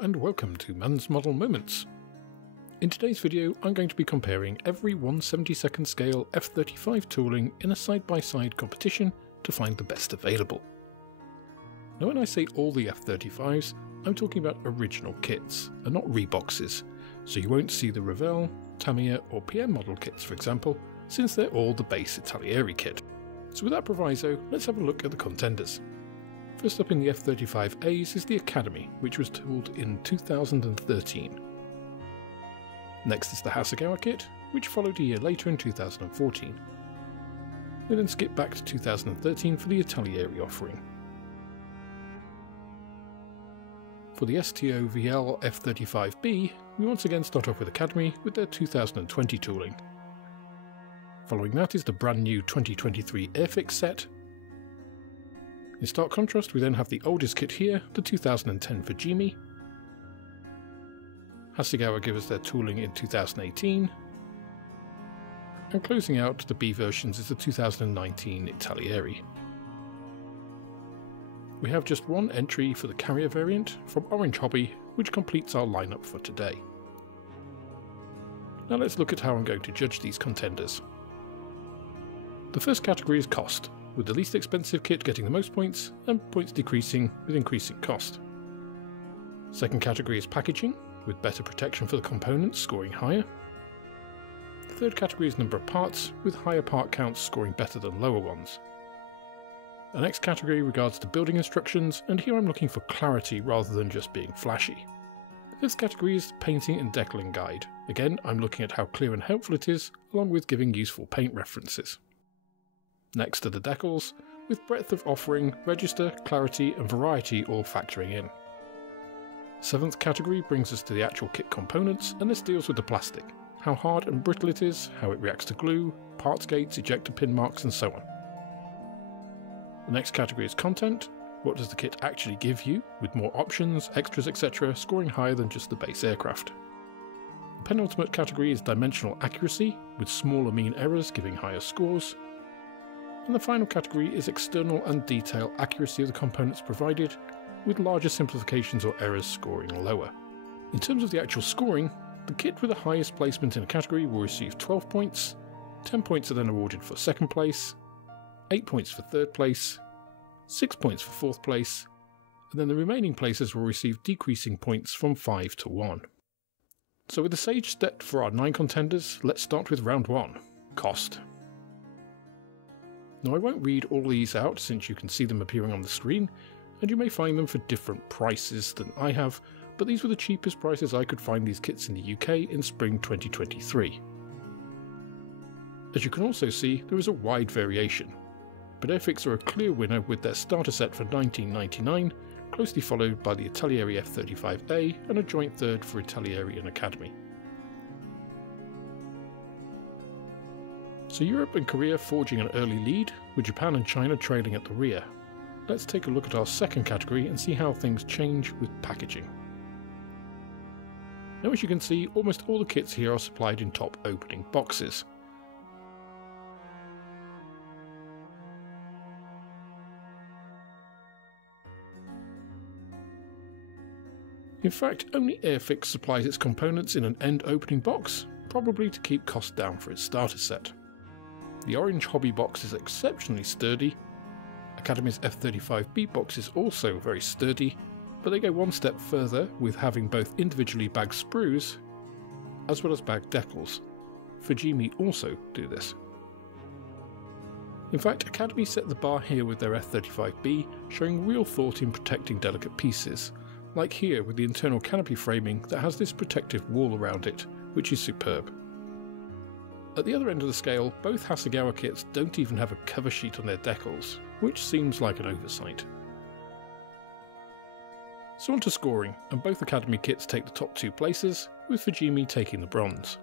and welcome to Man's Model Moments. In today's video I'm going to be comparing every 1/72nd scale F-35 tooling in a side-by-side competition to find the best available. Now when I say all the F-35s, I'm talking about original kits and not reboxes, so you won't see the Revell, Tamiya or PM model kits for example, since they're all the base italeri kit. So with that proviso, let's have a look at the contenders. First up in the F-35As is the Academy, which was tooled in 2013. Next is the Hasegawa kit, which followed a year later in 2014. We then skip back to 2013 for the italeri offering. For the STO-VL F-35b, we once again start off with Academy with their 2020 tooling. Following that is the brand new 2023 airfix set. In stark contrast, we then have the oldest kit here, the 2010 Fujimi. Hasegawa give us their tooling in 2018. And closing out the B versions is the 2019 Italeri. We have just one entry for the carrier variant from Orange Hobby, which completes our lineup for today. Now let's look at how I'm going to judge these contenders. The first category is cost, with the least expensive kit getting the most points, and points decreasing with increasing cost. Second category is packaging, with better protection for the components scoring higher. The third category is number of parts, with higher part counts scoring better than lower ones. The next category regards to building instructions, and here I'm looking for clarity rather than just being flashy. The fifth category is painting and decaling guide. Again, I'm looking at how clear and helpful it is, along with giving useful paint references. Next are the decals, with breadth of offering, register, clarity and variety all factoring in. Seventh category brings us to the actual kit components, and this deals with the plastic, how hard and brittle it is, how it reacts to glue, parts gates, ejector pin marks and so on. The next category is content, what does the kit actually give you, with more options, extras etc. scoring higher than just the base aircraft. The penultimate category is dimensional accuracy, with smaller mean errors giving higher scores. And the final category is external and detail accuracy of the components provided, with larger simplifications or errors scoring lower. In terms of the actual scoring, the kit with the highest placement in a category will receive 12 points, 10 points are then awarded for second place, 8 points for third place, 6 points for fourth place, and then the remaining places will receive decreasing points from 5 to 1. So with the stage set for our 9 contenders, let's start with round 1, cost. Now I won't read all these out since you can see them appearing on the screen, and you may find them for different prices than I have, but these were the cheapest prices I could find these kits in the UK in spring 2023. As you can also see, there is a wide variation, but Airfix are a clear winner with their starter set for $19.99, closely followed by the Italeri F-35A and a joint third for Italeri and Academy. So Europe and Korea forging an early lead, with Japan and China trailing at the rear. Let's take a look at our second category and see how things change with packaging. Now as you can see, almost all the kits here are supplied in top opening boxes. In fact, only Airfix supplies its components in an end opening box, probably to keep costs down for its starter set. The Orange Hobby box is exceptionally sturdy. Academy's F-35b box is also very sturdy, but they go one step further with having both individually bagged sprues as well as bagged decals. Fujimi also do this. In fact, Academy set the bar here with their F-35b, showing real thought in protecting delicate pieces, like here with the internal canopy framing that has this protective wall around it, which is superb. At the other end of the scale, both Hasegawa kits don't even have a cover sheet on their decals, which seems like an oversight. So on to scoring, and both Academy kits take the top 2 places, with Fujimi taking the bronze.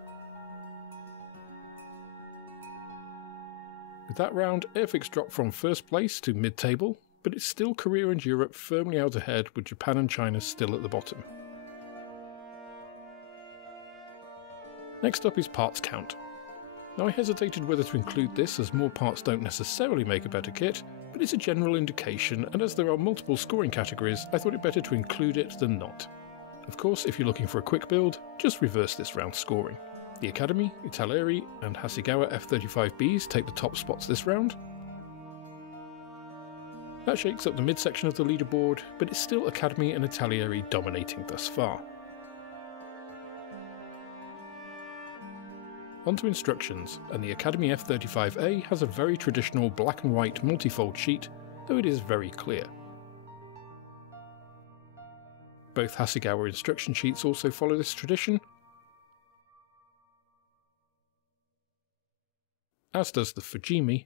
With that round, Airfix dropped from first place to mid-table, but it's still Korea and Europe firmly out ahead, with Japan and China still at the bottom. Next up is parts count. Now I hesitated whether to include this as more parts don't necessarily make a better kit, but it's a general indication, and as there are multiple scoring categories, I thought it better to include it than not. Of course, if you're looking for a quick build, just reverse this round scoring. The Academy, Italeri and Hasegawa F-35bs take the top spots this round. That shakes up the midsection of the leaderboard, but it's still Academy and Italeri dominating thus far. Onto instructions, and the Academy F-35A has a very traditional black and white multifold sheet, though it is very clear. Both Hasegawa instruction sheets also follow this tradition, as does the Fujimi.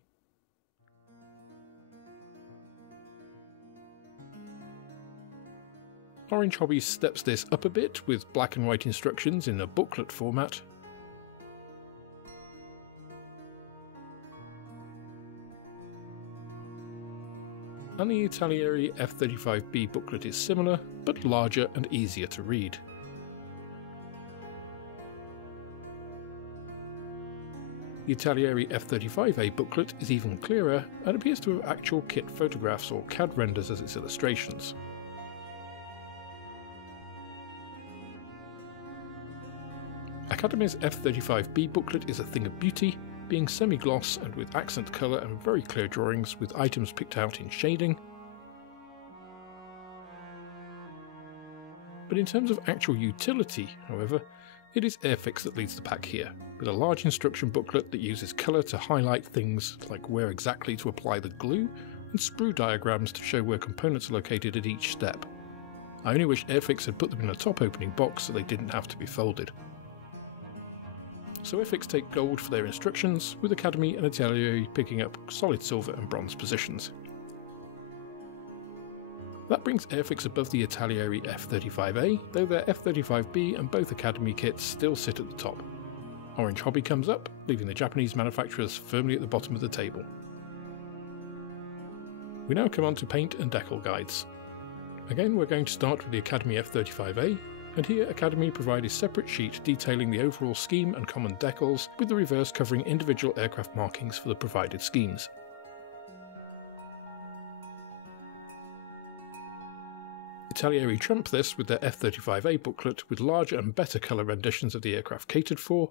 Orange Hobby steps this up a bit with black and white instructions in a booklet format. And the Italeri F-35b booklet is similar, but larger and easier to read. The Italeri F-35a booklet is even clearer and appears to have actual kit photographs or CAD renders as its illustrations. Academy's F-35b booklet is a thing of beauty, being semi-gloss and with accent colour and very clear drawings with items picked out in shading. But in terms of actual utility, however, it is airfix that leads the pack here, with a large instruction booklet that uses colour to highlight things like where exactly to apply the glue, and sprue diagrams to show where components are located at each step. I only wish airfix had put them in a top opening box so they didn't have to be folded. So airfix take gold for their instructions, with Academy and Italeri picking up solid silver and bronze positions. That brings airfix above the Italeri F-35A, though their F-35B and both Academy kits still sit at the top. Orange Hobby comes up, leaving the Japanese manufacturers firmly at the bottom of the table. We now come on to paint and decal guides. Again, we're going to start with the Academy F-35A, and here Academy provide a separate sheet detailing the overall scheme and common decals, with the reverse covering individual aircraft markings for the provided schemes. Italeri trump this with their F-35A booklet with larger and better colour renditions of the aircraft catered for,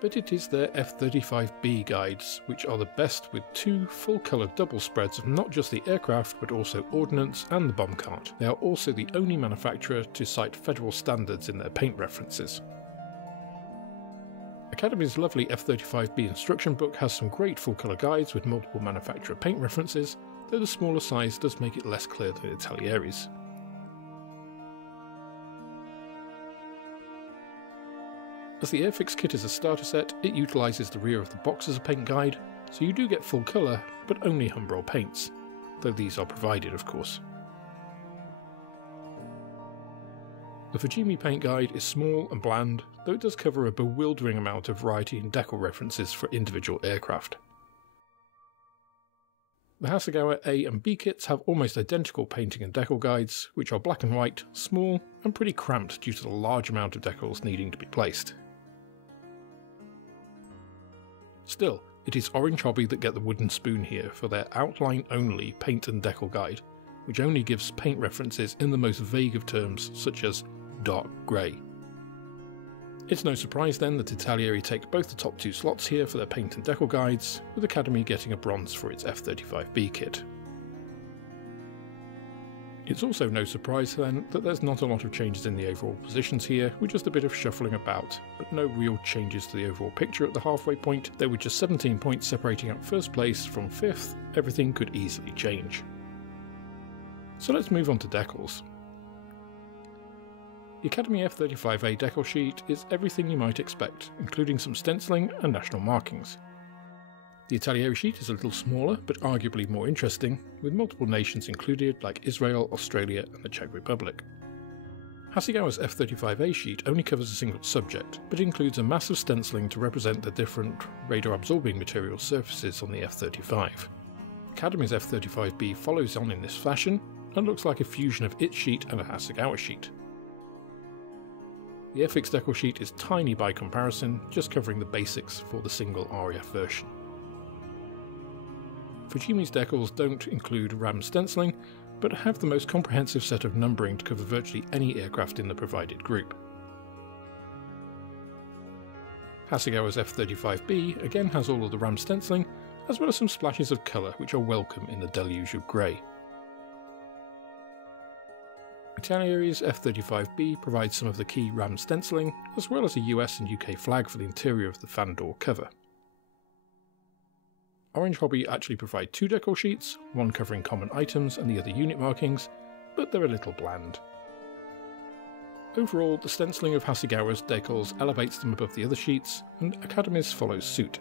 but it is their F-35b guides which are the best, with two full-colour double spreads of not just the aircraft but also ordnance and the bomb cart. They are also the only manufacturer to cite federal standards in their paint references. Academy's lovely F-35b instruction book has some great full-colour guides with multiple manufacturer paint references, though the smaller size does make it less clear than Italieri's. As the airfix kit is a starter set, it utilises the rear of the box as a paint guide, so you do get full colour, but only Humbrol paints, though these are provided of course. The Fujimi paint guide is small and bland, though it does cover a bewildering amount of variety in decal references for individual aircraft. The Hasegawa A and B kits have almost identical painting and decal guides, which are black and white, small, and pretty cramped due to the large amount of decals needing to be placed. Still, it is Orange Hobby that get the wooden spoon here for their outline-only paint and decal guide, which only gives paint references in the most vague of terms, such as dark grey. It's no surprise then that Italeri take both the top two slots here for their paint and decal guides, with Academy getting a bronze for its F-35b kit. It's also no surprise then that there's not a lot of changes in the overall positions here, with just a bit of shuffling about, but no real changes to the overall picture at the halfway point. There were just 17 points separating out first place from fifth. Everything could easily change. So let's move on to decals. The Academy F-35A decal sheet is everything you might expect, including some stenciling and national markings. The Italeri sheet is a little smaller, but arguably more interesting, with multiple nations included like Israel, Australia and the Czech Republic. Hasegawa's F-35A sheet only covers a single subject, but includes a massive stenciling to represent the different radar-absorbing material surfaces on the F-35. Academy's F-35B follows on in this fashion, and looks like a fusion of its sheet and a Hasegawa sheet. The airfix decal sheet is tiny by comparison, just covering the basics for the single RAF version. Fujimi's decals don't include RAM stenciling, but have the most comprehensive set of numbering to cover virtually any aircraft in the provided group. Hasegawa's F-35b again has all of the RAM stenciling, as well as some splashes of colour which are welcome in the deluge of grey. Italeri's F-35b provides some of the key RAM stenciling, as well as a US and UK flag for the interior of the fan door cover. Orange Hobby actually provide two decor sheets, one covering common items and the other unit markings, but they're a little bland. Overall, the stenciling of Hasegawa's decals elevates them above the other sheets, and Academy's follows suit.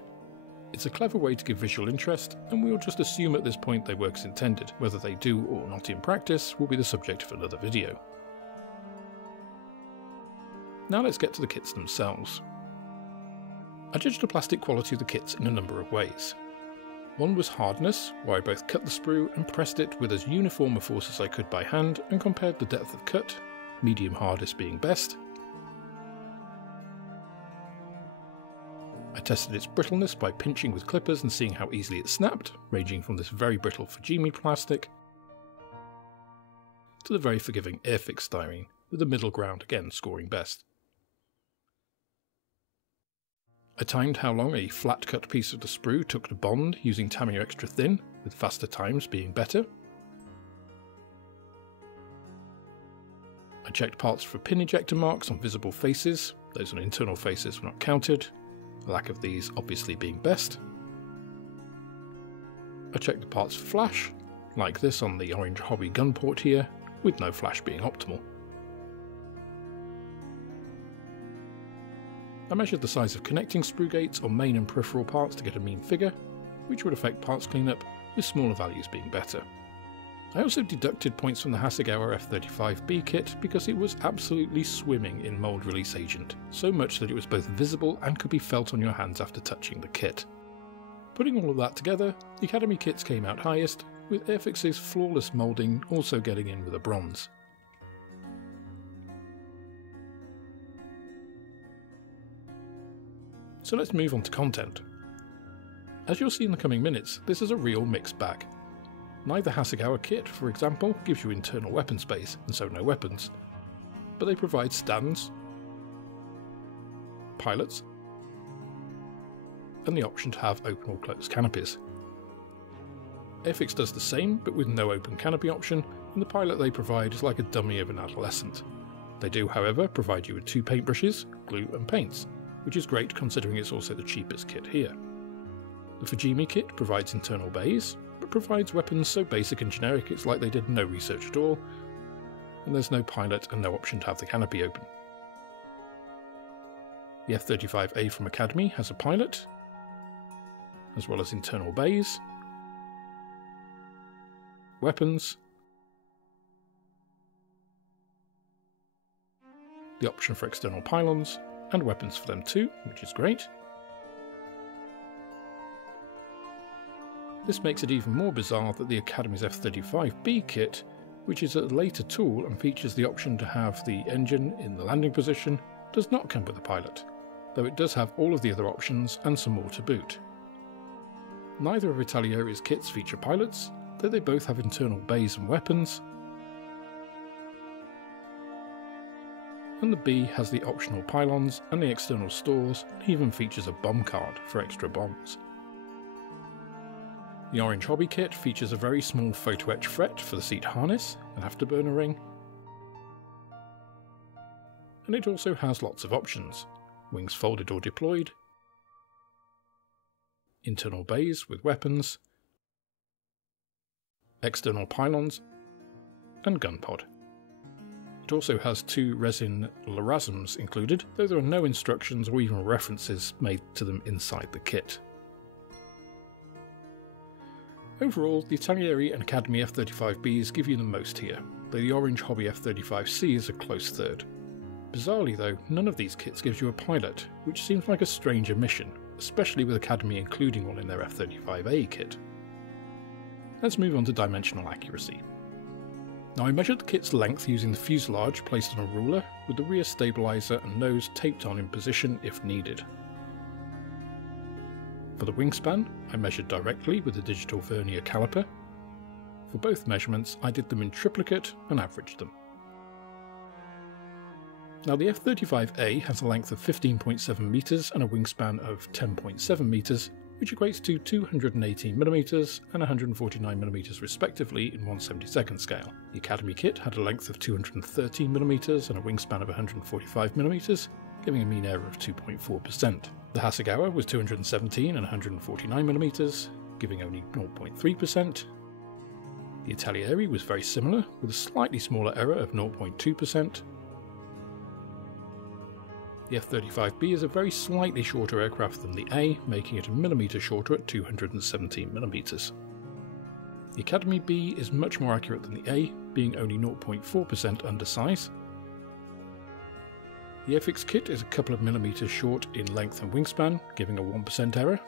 It's a clever way to give visual interest, and we'll just assume at this point they work as intended. Whether they do or not in practice will be the subject of another video. Now let's get to the kits themselves. I judged the plastic quality of the kits in a number of ways. One was hardness, where I both cut the sprue and pressed it with as uniform a force as I could by hand and compared the depth of cut, medium hardest being best. I tested its brittleness by pinching with clippers and seeing how easily it snapped, ranging from this very brittle Fujimi plastic to the very forgiving airfix styrene, with the middle ground again scoring best. I timed how long a flat cut piece of the sprue took to bond using Tamiya extra thin, with faster times being better. I checked parts for pin ejector marks on visible faces, those on internal faces were not counted, the lack of these obviously being best. I checked the parts for flash, like this on the Orange Hobby gun port here, with no flash being optimal. I measured the size of connecting sprue gates on main and peripheral parts to get a mean figure, which would affect parts cleanup, with smaller values being better. I also deducted points from the Hasegawa F-35b kit because it was absolutely swimming in mould release agent, so much that it was both visible and could be felt on your hands after touching the kit. Putting all of that together, the Academy kits came out highest, with Airfix's flawless moulding also getting in with a bronze. So let's move on to content. As you'll see in the coming minutes, this is a real mixed bag. Neither Hasegawa kit, for example, gives you internal weapon space, and so no weapons, but they provide stands, pilots, and the option to have open or closed canopies. Airfix does the same, but with no open canopy option, and the pilot they provide is like a dummy of an adolescent. They do, however, provide you with two paintbrushes, glue and paints, which is great considering it's also the cheapest kit here. The Fujimi kit provides internal bays, but provides weapons so basic and generic it's like they did no research at all, and there's no pilot and no option to have the canopy open. The F-35A from Academy has a pilot, as well as internal bays, weapons, the option for external pylons, and weapons for them too, which is great. This makes it even more bizarre that the Academy's F-35b kit, which is a later tool and features the option to have the engine in the landing position, does not come with a pilot, though it does have all of the other options and some more to boot. Neither of Italeri's kits feature pilots, though they both have internal bays and weapons, and the B has the optional pylons and the external stores, and even features a bomb card for extra bombs. The Orange Hobby kit features a very small photo etch fret for the seat harness, an afterburner ring, and it also has lots of options: wings folded or deployed, internal bays with weapons, external pylons, and gun pod. It also has two resin LRASMs included, though there are no instructions or even references made to them inside the kit. Overall, the Italeri and Academy F-35Bs give you the most here, though the Orange Hobby F-35C is a close third. Bizarrely though, none of these kits gives you a pilot, which seems like a strange omission, especially with Academy including one in their F-35A kit. Let's move on to dimensional accuracy. Now I measured the kit's length using the fuselage placed on a ruler, with the rear stabiliser and nose taped on in position if needed. For the wingspan, I measured directly with a digital vernier caliper. For both measurements, I did them in triplicate and averaged them. Now the F-35A has a length of 15.7 metres and a wingspan of 10.7 metres, which equates to 218mm and 149mm respectively in 1/72nd scale. The Academy kit had a length of 213mm and a wingspan of 145mm, giving a mean error of 2.4%. The Hasegawa was 217 and 149mm, giving only 0.3%. The Italeri was very similar, with a slightly smaller error of 0.2%. The F-35b is a very slightly shorter aircraft than the A, making it a millimetre shorter at 217mm. The Academy B is much more accurate than the A, being only 0.4% undersize. The airfix kit is a couple of millimetres short in length and wingspan, giving a 1% error.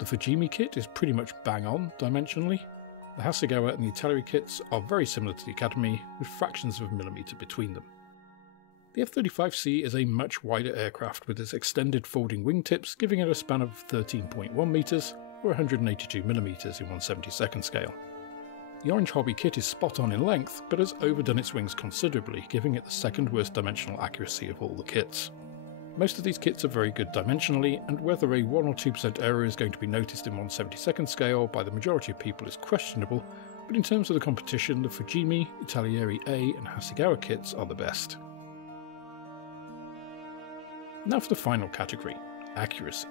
The Fujimi kit is pretty much bang on dimensionally. The Hasegawa and the italeri kits are very similar to the Academy, with fractions of a millimetre between them. The F-35C is a much wider aircraft with its extended folding wingtips, giving it a span of 13.1 metres or 182mm in 1/72nd scale. The Orange Hobby kit is spot on in length, but has overdone its wings considerably, giving it the second worst dimensional accuracy of all the kits. Most of these kits are very good dimensionally, and whether a 1 or 2% error is going to be noticed in 1/72nd scale by the majority of people is questionable, but in terms of the competition, the Fujimi, Italeri A and Hasegawa kits are the best. Now for the final category, accuracy.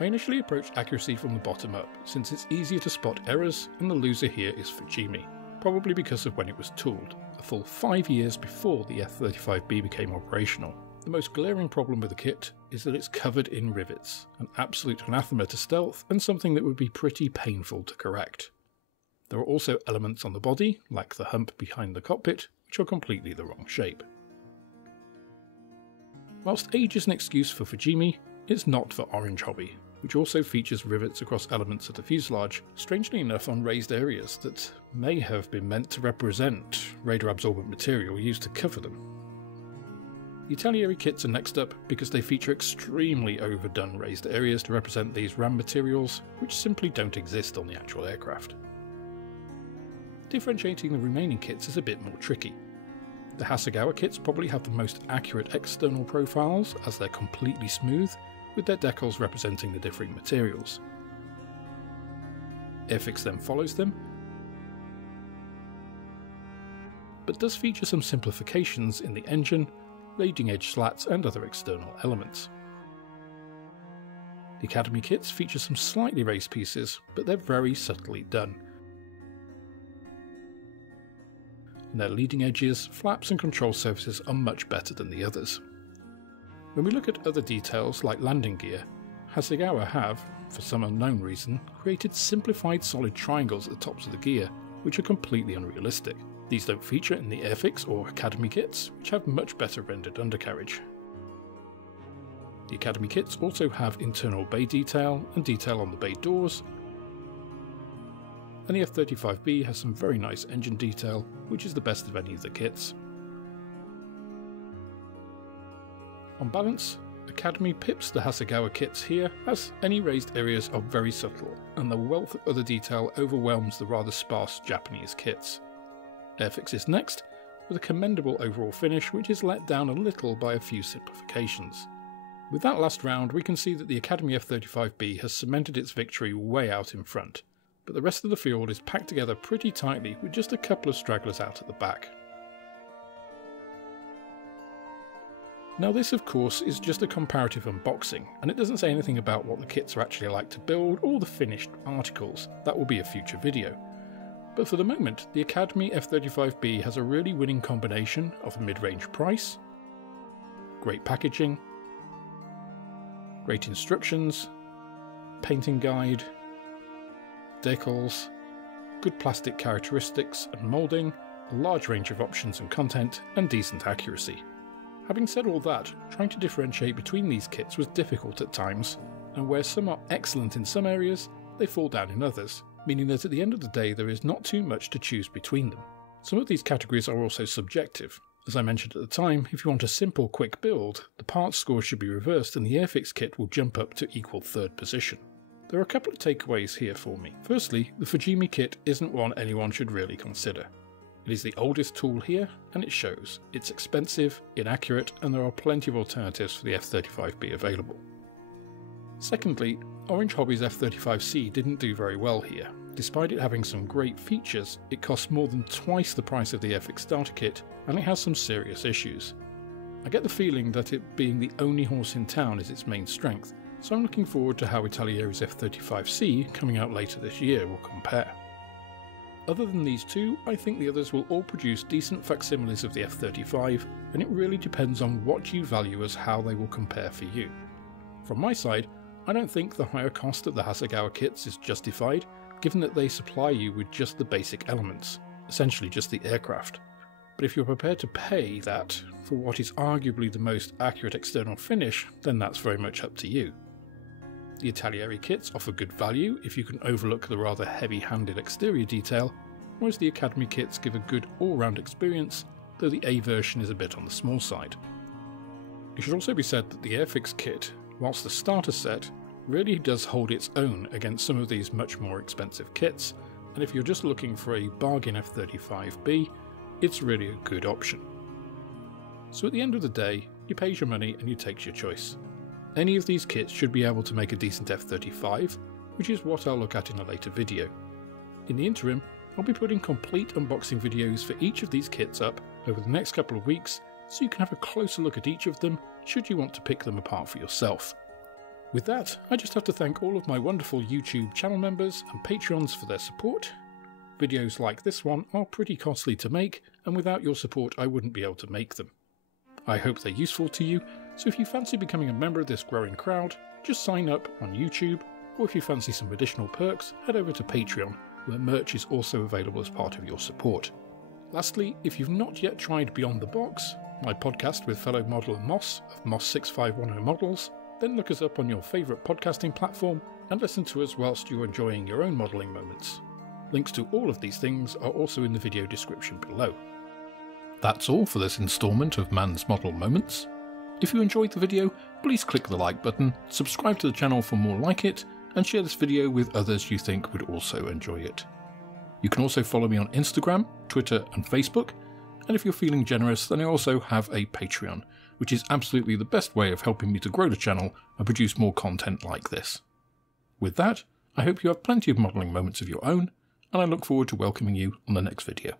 I initially approached accuracy from the bottom up, since it's easier to spot errors, and the loser here is Fujimi, probably because of when it was tooled, a full 5 years before the F-35B became operational. The most glaring problem with the kit is that it's covered in rivets, an absolute anathema to stealth and something that would be pretty painful to correct. There are also elements on the body, like the hump behind the cockpit, which are completely the wrong shape. Whilst age is an excuse for Fujimi, it's not for Orange Hobby, which also features rivets across elements of the fuselage, strangely enough on raised areas that may have been meant to represent radar-absorbent material used to cover them. The Italeri kits are next up because they feature extremely overdone raised areas to represent these RAM materials, which simply don't exist on the actual aircraft. Differentiating the remaining kits is a bit more tricky. The Hasegawa kits probably have the most accurate external profiles, as they're completely smooth, with their decals representing the differing materials. Airfix then follows them, but does feature some simplifications in the engine, leading edge slats and other external elements. The Academy kits feature some slightly raised pieces, but they're very subtly done. And their leading edges, flaps and control surfaces are much better than the others. When we look at other details like landing gear, Hasegawa have, for some unknown reason, created simplified solid triangles at the tops of the gear, which are completely unrealistic. These don't feature in the Airfix or Academy kits, which have much better rendered undercarriage. The Academy kits also have internal bay detail and detail on the bay doors, and the F-35B has some very nice engine detail, which is the best of any of the kits. On balance, Academy pips the Hasegawa kits here, as any raised areas are very subtle, and the wealth of other detail overwhelms the rather sparse Japanese kits. Airfix is next, with a commendable overall finish which is let down a little by a few simplifications. With that last round, we can see that the Academy F-35B has cemented its victory way out in front, but the rest of the field is packed together pretty tightly with just a couple of stragglers out at the back. Now this of course is just a comparative unboxing, and it doesn't say anything about what the kits are actually like to build or the finished articles. That will be a future video. But for the moment, the Academy F-35B has a really winning combination of a mid-range price, great packaging, great instructions, painting guide, decals, good plastic characteristics and moulding, a large range of options and content, and decent accuracy. Having said all that, trying to differentiate between these kits was difficult at times, and where some are excellent in some areas, they fall down in others, meaning that at the end of the day there is not too much to choose between them. Some of these categories are also subjective. As I mentioned at the time, if you want a simple quick build, the parts score should be reversed and the Airfix kit will jump up to equal third position. There are a couple of takeaways here for me. Firstly, the Fujimi kit isn't one anyone should really consider. It is the oldest tool here, and it shows. It's expensive, inaccurate, and there are plenty of alternatives for the F-35b available. Secondly, Orange Hobby's F-35c didn't do very well here. Despite it having some great features, it costs more than twice the price of the airfix starter kit, and it has some serious issues. I get the feeling that it being the only horse in town is its main strength, so I'm looking forward to how Italeri's F-35c, coming out later this year, will compare. Other than these two, I think the others will all produce decent facsimiles of the F-35, and it really depends on what you value as how they will compare for you. From my side, I don't think the higher cost of the Hasegawa kits is justified, given that they supply you with just the basic elements, essentially just the aircraft. But if you're prepared to pay that for what is arguably the most accurate external finish, then that's very much up to you. The italeri kits offer good value if you can overlook the rather heavy-handed exterior detail, whereas the Academy kits give a good all-round experience, though the A version is a bit on the small side. It should also be said that the airfix kit, whilst the starter set, really does hold its own against some of these much more expensive kits, and if you're just looking for a bargain F-35b, it's really a good option. So at the end of the day, you pay your money and you take your choice. Any of these kits should be able to make a decent F-35, which is what I'll look at in a later video. In the interim, I'll be putting complete unboxing videos for each of these kits up over the next couple of weeks, so you can have a closer look at each of them should you want to pick them apart for yourself. With that, I just have to thank all of my wonderful YouTube channel members and Patreons for their support. Videos like this one are pretty costly to make, and without your support I wouldn't be able to make them. I hope they're useful to you, so if you fancy becoming a member of this growing crowd, just sign up on YouTube, or if you fancy some additional perks, head over to Patreon, where merch is also available as part of your support. Lastly, if you've not yet tried Beyond the Box, my podcast with fellow modeller Moss of Moss 6510 Models, then look us up on your favourite podcasting platform and listen to us whilst you're enjoying your own modelling moments. Links to all of these things are also in the video description below. That's all for this instalment of Man's Model Moments. If you enjoyed the video, please click the like button, subscribe to the channel for more like it, and share this video with others you think would also enjoy it. You can also follow me on Instagram, Twitter and Facebook, and if you're feeling generous then I also have a Patreon, which is absolutely the best way of helping me to grow the channel and produce more content like this. With that, I hope you have plenty of modelling moments of your own, and I look forward to welcoming you on the next video.